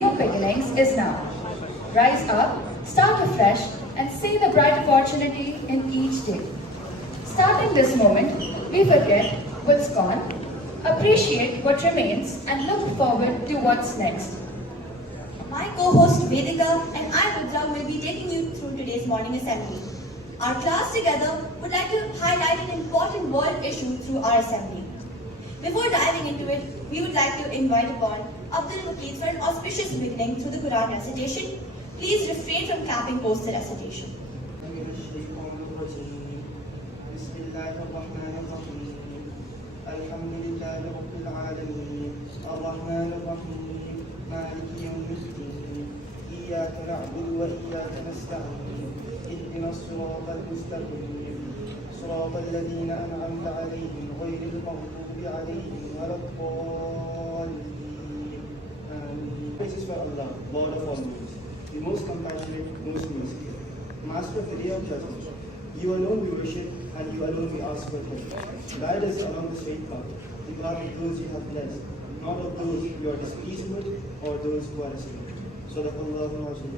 New beginnings is now. Rise up, start afresh, and see the bright opportunity in each day. Starting this moment, we forget what's gone, appreciate what remains, and look forward to what's next. My co-host Vedika and I, Rudra, will be taking you through today's morning assembly. Our class together would like to highlight an important world issue through our assembly. Before diving into it, we would like to invite upon Abdul Waqid for an auspicious beginning through the Quran recitation. Please refrain from clapping post the recitation. إياك نعبد وإياك نستعين اهدنا الصراط المستقيم صراط الذين أنعمت عليهم غير المغضوب عليهم ولا الضالين آمين. Praises for Allah, Lord of all beings, the most compassionate, most merciful, Master of the Day of Judgment. You alone we worship, and you alone we ask for help. Guide us along the straight path, the path of those you have blessed, not of those you are displeased with, or those who are asleep. Sadaqallahu al-Azim.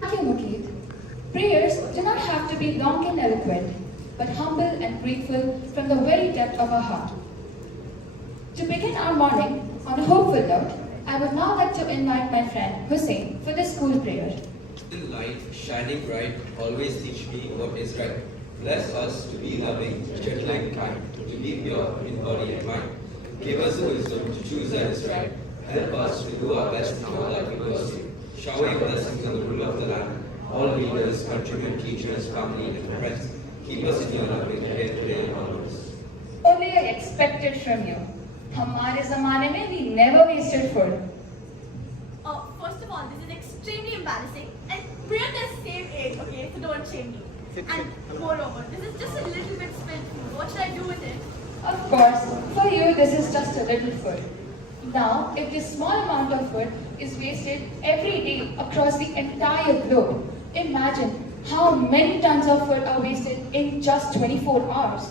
Thank you, Mukid. Prayers do not have to be long and eloquent, but humble and grateful from the very depth of our heart. To begin our morning on a hopeful note, I would now like to invite my friend Hussein for the school prayer. Light shining bright, always teach me what is right. Bless us to be loving, gentle and kind, to be pure in body and mind. Give us the wisdom to choose that is right. Help us to do our best in our life because you. Shower your blessings on the rule of the land, all leaders, countrymen, teachers, family, and friends. Keep us in your loving care today and onwards. Only I expected from you. Hamare zamane mein we never wasted food. First of all, this is extremely embarrassing, and we're the same age, okay? So don't shame me. And moreover, this is just a little bit spilled food. What should I do with it? Of course, for you this is just a little food. Now, if this small amount of food is wasted every day across the entire globe, imagine how many tons of food are wasted in just 24 hours.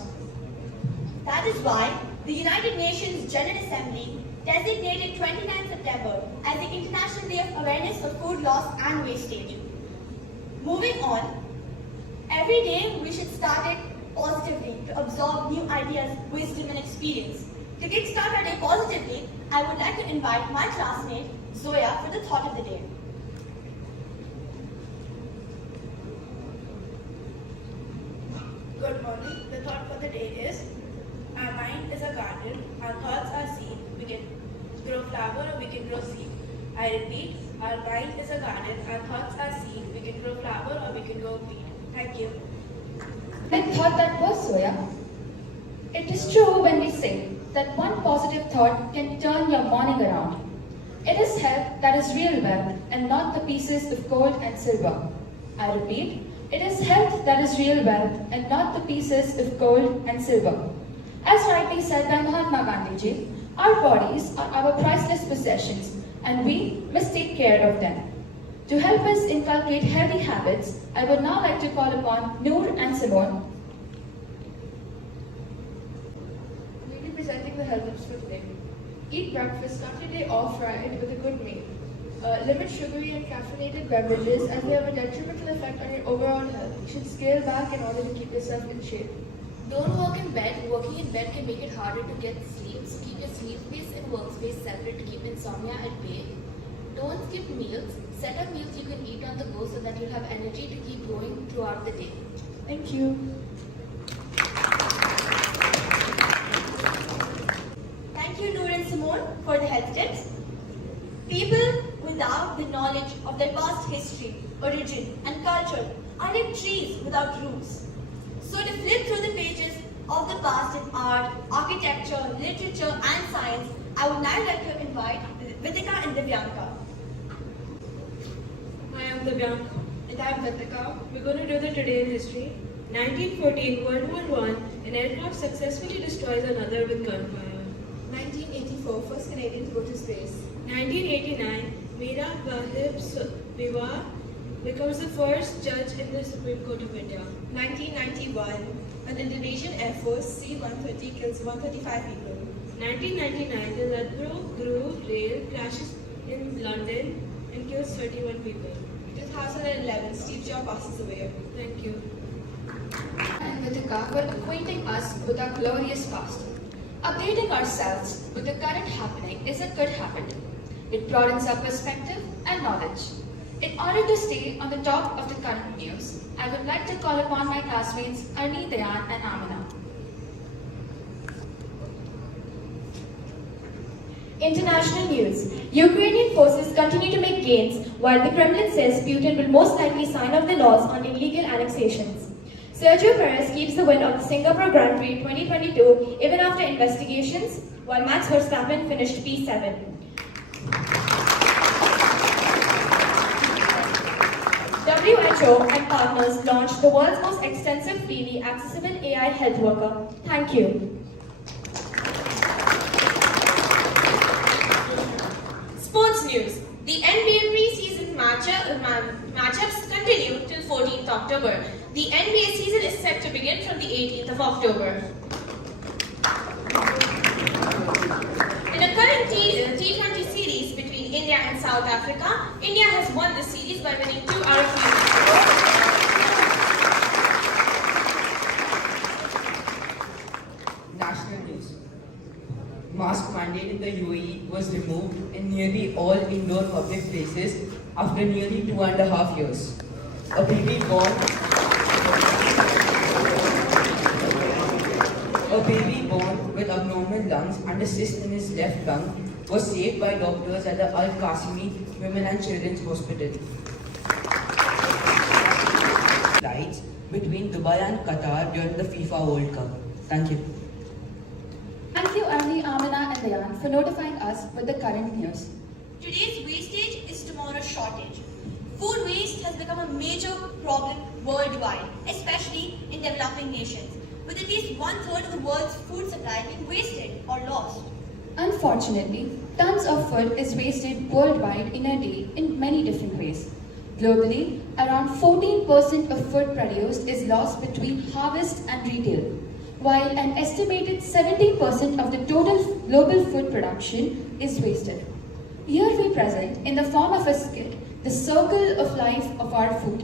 That is why the United Nations General Assembly designated 29 September as the International Day of Awareness of Food Loss and Wastage. Moving on, every day we should start it positively to absorb new ideas, wisdom and experience. To kickstart our day positively, I would like to invite my classmate Zoya for the thought of the day. Good morning. The thought for the day is, our mind is a garden, our thoughts are seed. We can grow flower or we can grow seed. I repeat, our mind is a garden, our thoughts are seed. We can grow flower or we can grow weed. Thank you. I thought that was Soya. It is true when we say that one positive thought can turn your morning around. It is health that is real wealth and not the pieces of gold and silver. I repeat, it is health that is real wealth and not the pieces of gold and silver. As rightly said by Mahatma Gandhi ji, our bodies are our priceless possessions and we must take care of them. To help us inculcate healthy habits, I would now like to call upon Noor and Simone. We'll be presenting the health tips for today. Eat breakfast, start your day off right with a good meal. Limit sugary and caffeinated beverages as they have a detrimental effect on your overall health. You should scale back in order to keep yourself in shape. Don't work in bed. Working in bed can make it harder to get sleep, so keep your sleep space and workspace separate to keep insomnia at bay. Don't skip meals. Set up meals you can eat on the go so that you'll have energy to keep going throughout the day. Thank you. Thank you, Noor and Simone, for the health tips. People without the knowledge of their past history, origin, and culture are like trees without roots. So to flip through the pages of the past in art, architecture, literature, and science, I would now like to invite Vidika and Divyanka. Hi, I'm Divyanka. And I'm Vitika. We're going to do the today in history. 1914, World War I, an aircraft successfully destroys another with gunfire. 1984, first Canadians go to space. 1989, Meera Bahib Vivar becomes the first judge in the Supreme Court of India. 1991, an Indonesian Air Force C-130 kills 135 people. 1999, the Lethbrough rail crashes in London and kills 31 people. 2011, Steve Jobs passes away. Thank you. And Vitika were acquainting us with our glorious past. Updating ourselves with the current happening is a good habit. It broadens our perspective and knowledge. In order to stay on the top of the current news, I would like to call upon my classmates Arni, Dayan and Amina. International news. Ukrainian forces continue to make gains while the Kremlin says Putin will most likely sign off the laws on illegal annexations. Sergio Perez keeps the win of the Singapore Grand Prix 2022 even after investigations, while Max Verstappen finished P7. WHO and partners launched the world's most extensive, freely accessible AI health worker. Thank you. Sports news. The NBA preseason matchups continue till 14th October. The NBA season is set to begin from the 18th of October. In the current T20 series between India and South Africa, India has won the series by winning 2 out of 3 matches. National news. Mask mandate in the UAE was removed in nearly all indoor public places after nearly 2.5 years. A baby born with abnormal lungs and a cyst in his left lung was saved by doctors at the Al Qasimi Women and Children's Hospital. Flights between Dubai and Qatar during the FIFA World Cup. Thank you. Thank you Arni, Amina and Dayan for notifying us with the current news. Today's wastage is tomorrow's shortage. Food waste has become a major problem worldwide, especially in developing nations, with at least 1/3 of the world's food supply being wasted or lost. Unfortunately, tons of food is wasted worldwide in a day in many different ways. Globally, around 14% of food produced is lost between harvest and retail, while an estimated 70% of the total global food production is wasted. Here we present, in the form of a skit, the circle of life of our food.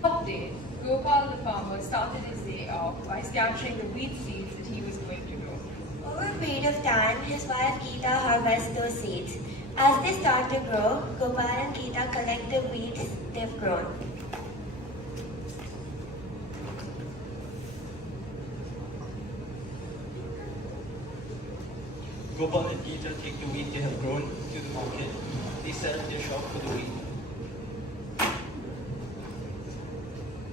One day, Gopal the farmer started his day off by scattering the wheat seeds that he was going to grow. Over a period of time, his wife Geeta harvests those seeds. As they start to grow, Gopal and Geeta collect the weeds they've grown. Gopal and Geeta take the wheat they have grown to the market. They sell their shop for the wheat.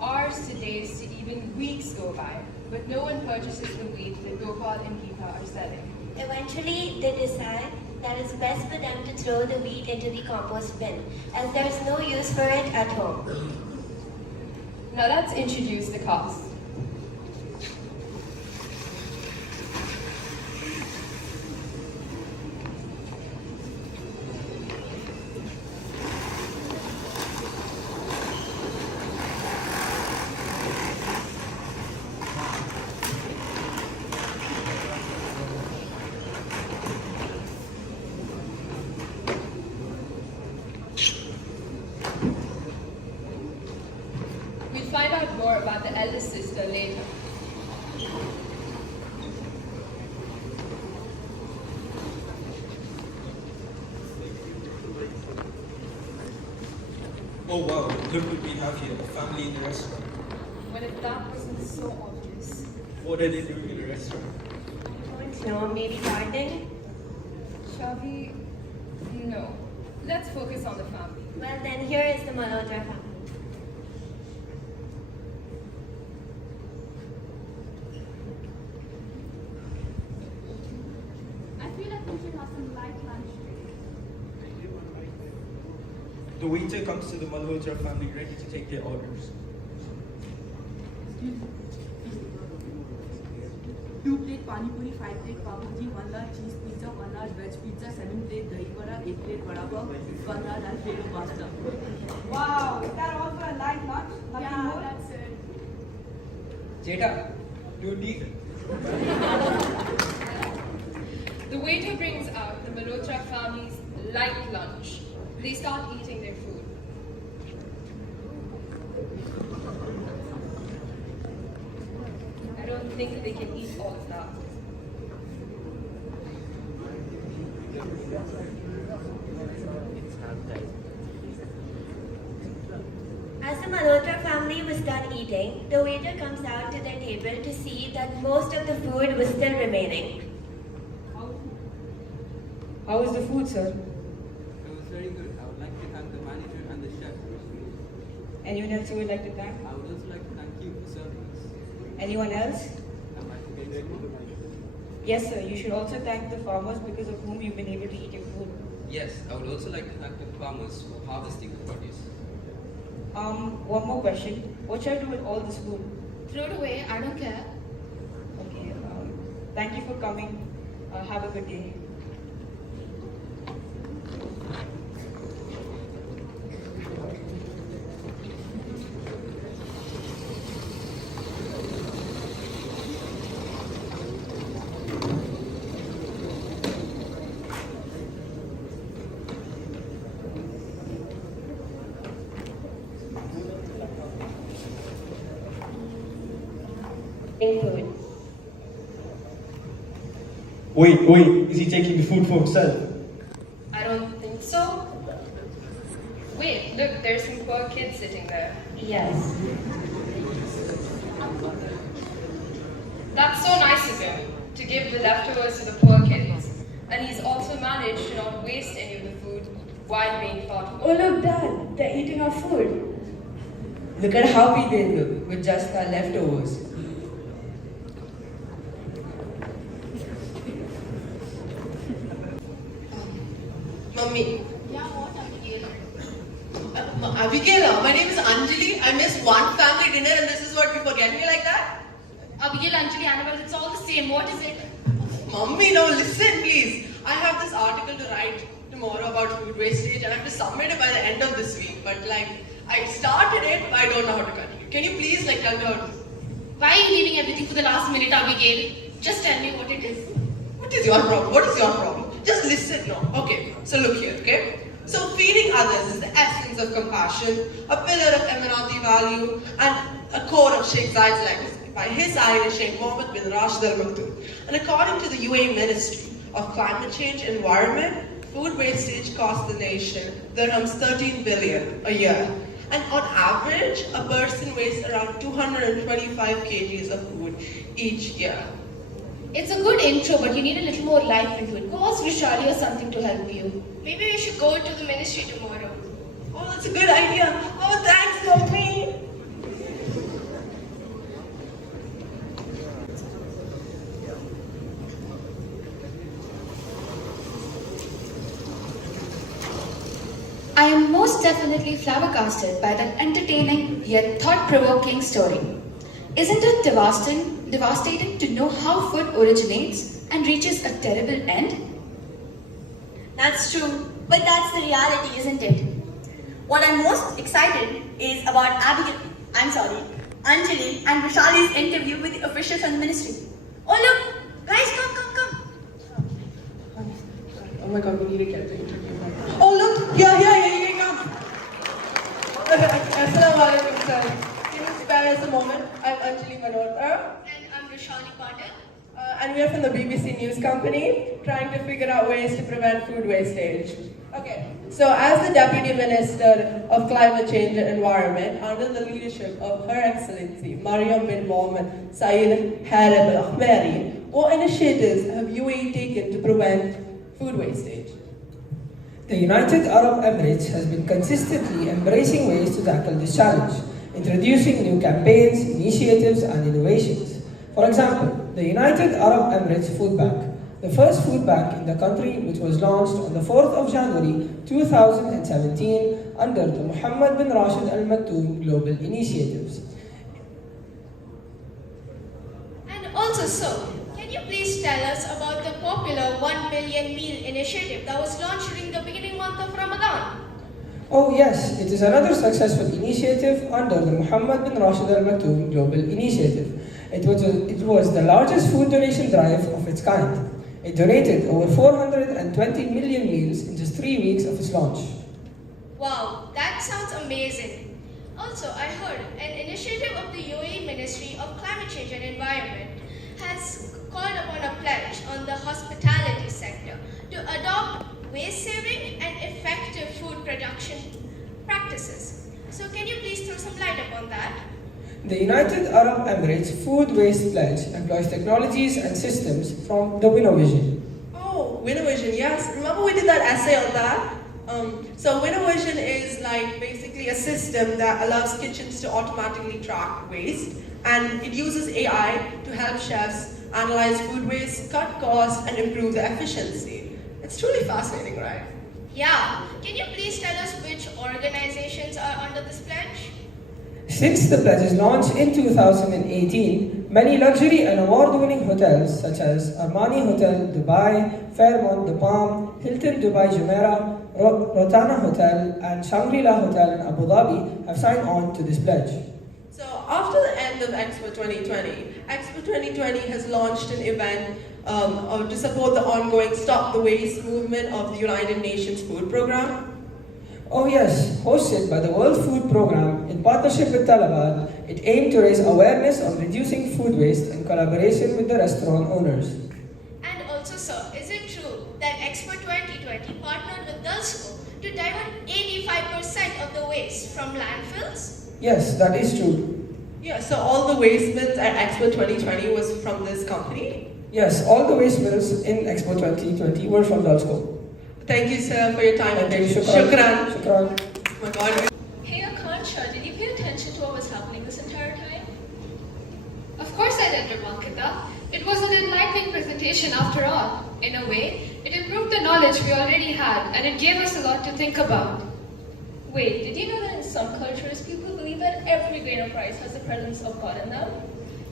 Hours to days to even weeks go by, but no one purchases the wheat that Gopal and Geeta are selling. Eventually, they decide that it's best for them to throw the wheat into the compost bin, as there is no use for it at home. Now let's introduce the cost. We'll find out more about the eldest sister later. Oh wow, look what we have here, a family in the restaurant. When if that wasn't so obvious. What are they doing in the restaurant? I don't know, maybe gardening? Shall we? No. Let's focus on the family. Well then, here is the Malhotra family. I feel like we should have some light lunch today. The waiter comes to the Malhotra family ready to take their orders. 2 plate pani puri, 5 plate pav bhaji, 1 large cheese pizza, 1 large veg pizza, 7 plate dahi vada, 8 plate vada pav, 1 large and plate of pasta. Wow, is that all for a light lunch? Nothing more? That's it. Jeta, Don't need it. like lunch. They start eating their food. I don't think they can eat all of that. As the Malhotra family was done eating, the waiter comes out to their table to see that most of the food was still remaining. How was the food, sir? It was very good. I would like to thank the manager and the chef. Anyone else you would like to thank? I would also like to thank you for serving us. Anyone else? Am I forgetting anyone? Yes, sir. You should also thank the farmers because of whom you've been able to eat your food. Yes, I would also like to thank the farmers for harvesting the produce. One more question. What shall I do with all this food? Throw it away, I don't care. Okay, thank you for coming. Have a good day. Food. Wait, is he taking the food for himself? I don't think so. Wait, look, there's some poor kids sitting there. Yes. That's so nice of him, to give the leftovers to the poor kids. And he's also managed to not waste any of the food while being thoughtful. Oh look, Dad, they're eating our food. Look at how we did look with just our leftovers. Mummy. Yeah, what, Abigail? Abigail, my name is Anjali. I missed one family dinner and this is what you forget me like that? Abigail, Anjali, Annabelle, it's all the same. What is it? Mummy, no, listen please. I have this article to write tomorrow about food wastage and I have to submit it by the end of this week. But I started it, but I don't know how to continue. Can you please tell me how to? Why are you leaving everything for the last minute, Abigail? Just tell me what it is. What is your problem? What is your problem? Just listen, no. Okay, so look here, okay? So feeding others is the essence of compassion, a pillar of Emirati value, and a core of Sheikh Zayed's legacy. By his eye is Sheikh Mohammed bin Rashid Al Maktoum. And according to the UAE Ministry of Climate Change and Environment, food wastage costs the nation dirhams 13 billion a year. And on average, a person wastes around 225 kgs of food each year. It's a good intro, but you need a little more life into it. Go ask Vishali or something to help you. Maybe we should go to the ministry tomorrow. Oh, that's a good idea. Oh, thanks, Mommy. I am most definitely flabbergasted by that entertaining yet thought-provoking story. Isn't it devastating to know how food originates and reaches a terrible end? That's true, but that's the reality, isn't it? What I'm most excited is about Anjali and Vishali's interview with the officials from the ministry. Oh look, guys, come. Oh my god, we need to get the interview. Oh look, here you come. Assalamu alaikum, sir. Can you spare us a moment? I'm Anjali Malhotra. And I'm Vishali Patel. And we are from the BBC News Company, trying to figure out ways to prevent food wastage. Okay, so as the Deputy Minister of Climate Change and Environment, under the leadership of Her Excellency Mariam bin Mohammed Saeed Harib Al-Ahmari, what initiatives have UAE taken to prevent food wastage? The United Arab Emirates has been consistently embracing ways to tackle this challenge, introducing new campaigns, initiatives and innovations. For example, the United Arab Emirates Food Bank, the first food bank in the country, which was launched on the 4th of January 2017 under the Mohammed bin Rashid Al Maktoum Global Initiatives. And also, sir, can you please tell us about the popular 1 million meal initiative that was launched during the beginning month of Ramadan? Oh yes, it is another successful initiative under the Mohammed bin Rashid Al Maktoum Global Initiative. It was the largest food donation drive of its kind. It donated over 420 million meals in just 3 weeks of its launch. Wow, that sounds amazing. Also, I heard an initiative of the UAE Ministry of Climate Change and Environment has called upon a pledge on the hospitality sector to adopt waste-saving and effective food production practices. So can you please throw some light upon that? The United Arab Emirates Food Waste Pledge employs technologies and systems from the WinnoVision. Oh, WinnoVision, yes. Remember we did that essay on that? So WinnoVision is like basically a system that allows kitchens to automatically track waste, and it uses AI to help chefs analyze food waste, cut costs, and improve the efficiency. It's truly fascinating, right? Yeah. Can you please tell us which organizations are under this pledge? Since the pledge's launch in 2018, many luxury and award-winning hotels such as Armani Hotel Dubai, Fairmont The Palm, Hilton Dubai Jumeirah, Rotana Hotel, and Shangri-La Hotel in Abu Dhabi have signed on to this pledge. So after the end of Expo 2020, Expo 2020 has launched an event to support the ongoing Stop the Waste movement of the United Nations Food Programme. Oh yes, hosted by the World Food Programme in partnership with Talabad, it aimed to raise awareness on reducing food waste in collaboration with the restaurant owners. And also, sir, is it true that Expo 2020 partnered with Dulsco to divert 85% of the waste from landfills? Yes, that is true. Yeah, so all the waste bins at Expo 2020 was from this company? Yes, all the waste mills in Expo 2020 were from Dulsco. Thank you, sir, for your time. Thank you. Shukran. Shukran. Oh my God. Hey, Akansha, did you pay attention to what was happening this entire time? Of course I did, Ramankita. It was an enlightening presentation after all. In a way, it improved the knowledge we already had, and it gave us a lot to think about. Wait, did you know that in some cultures, people believe that every grain of rice has the presence of God in them?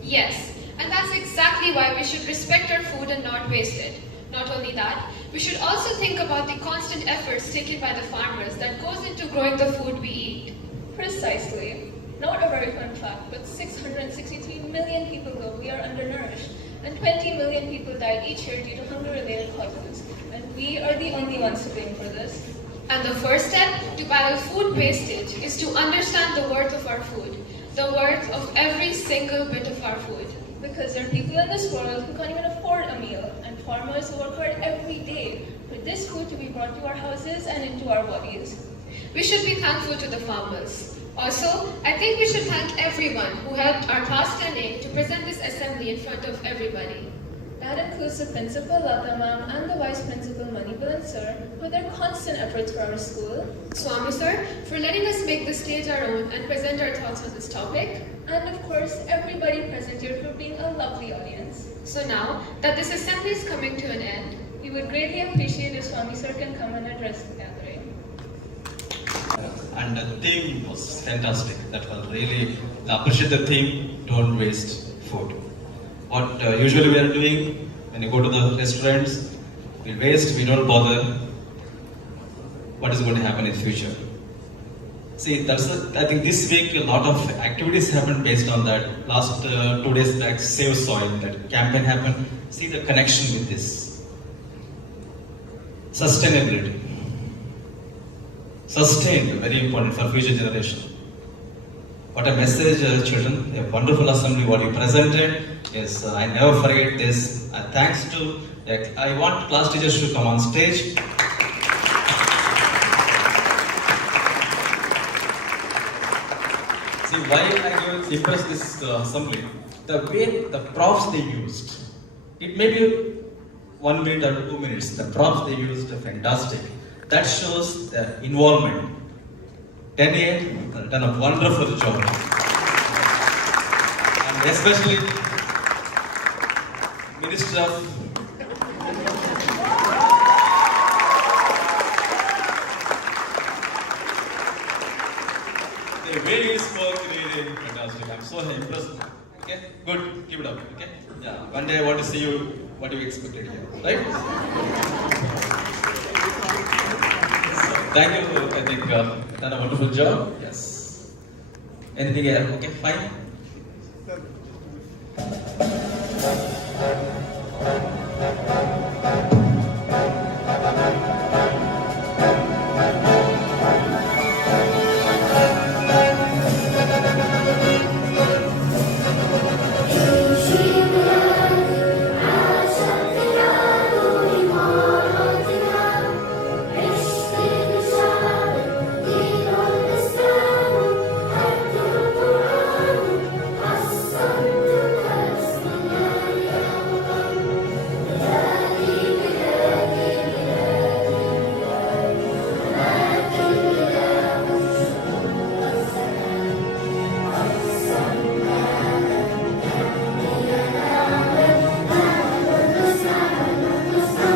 Yes, and that's exactly why we should respect our food and not waste it. Not only that, we should also think about the constant efforts taken by the farmers that goes into growing the food we eat. Precisely. Not a very fun fact, but 663 million people globally are undernourished, and 20 million people die each year due to hunger-related causes. And we are the only ones to blame for this. And the first step to battle food wastage is to understand the worth of our food, the worth of every single bit of our food. Because there are people in this world who can't even afford a meal, and farmers who work hard every day for this food to be brought to our houses and into our bodies. We should be thankful to the farmers. Also, I think we should thank everyone who helped our class 10A to present this assembly in front of everybody. That includes the principal, Lata ma'am, and the vice principal, Manipalan sir, for their constant efforts for our school. Swami sir, for letting us make the stage our own and present our thoughts on this topic. And of course, everybody present here for being a lovely audience. So now that this assembly is coming to an end, we would greatly appreciate if Swami sir can come and address the gathering. And the theme was fantastic. That was really appreciate the theme. Don't waste food. What usually we are doing when you go to the restaurants, we waste, we don't bother. What is going to happen in the future? See, I think this week a lot of activities happened based on that. Last 2 days back, Save Soil, that campaign happened. See the connection with this. Sustainability. Sustained, very important for future generation. What a message, children. A wonderful assembly, what you presented. Yes, I never forget this. Thanks to, I want class teachers to come on stage. See, why I will impress this assembly? The way the props they used. It may be 1 minute or 2 minutes. The props they used are fantastic. That shows the involvement. 10A done a wonderful job. And especially Minister of the way you spoke really fantastic. I'm so impressed. Okay, good, keep it up. Okay, yeah. One day I want to see you. What you expected here, right? Thank you. I think done a wonderful job. Yes. Anything else? Okay, fine.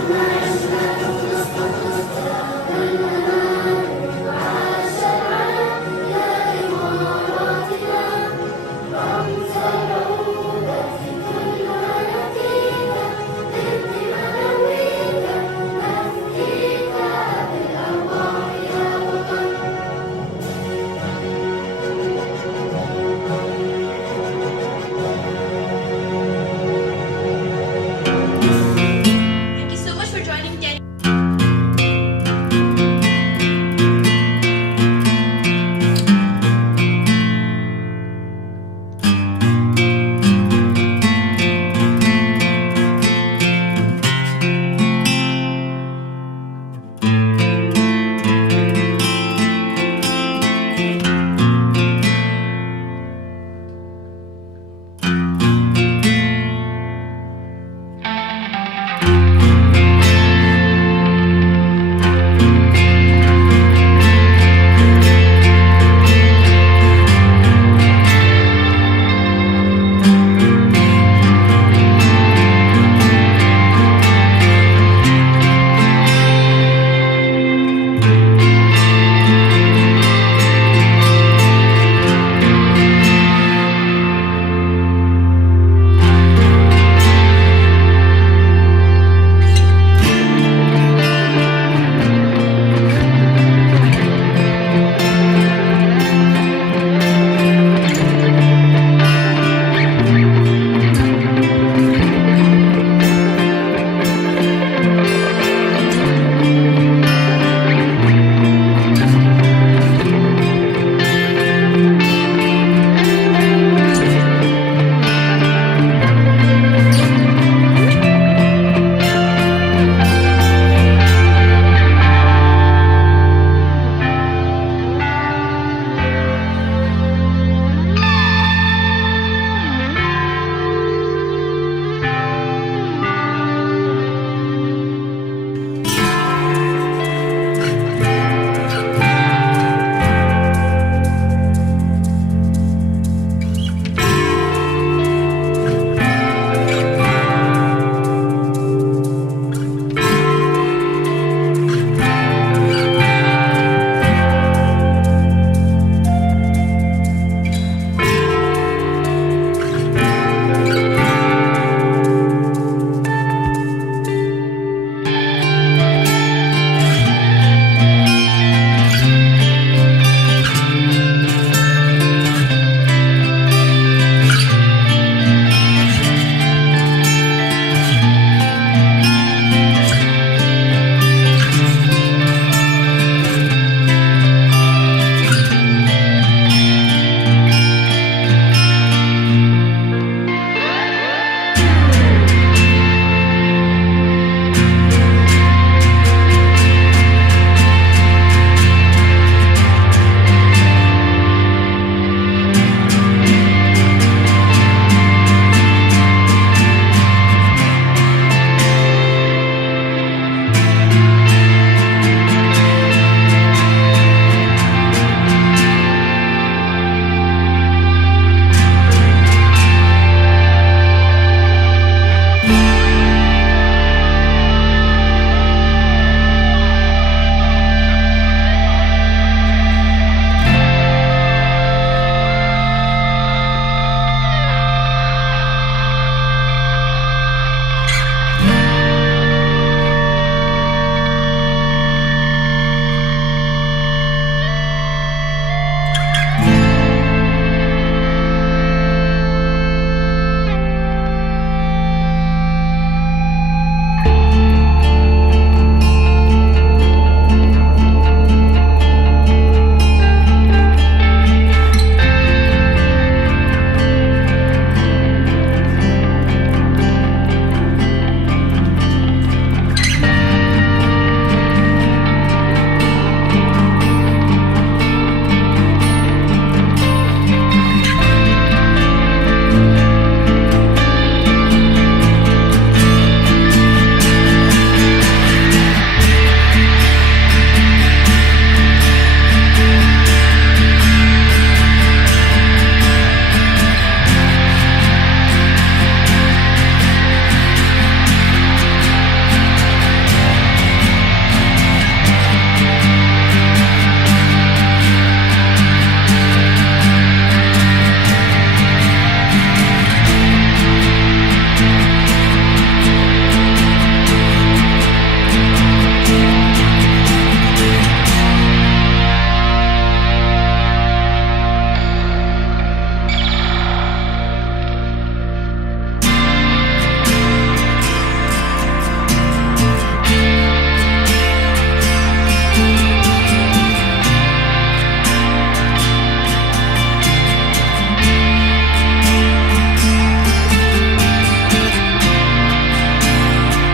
Thank you.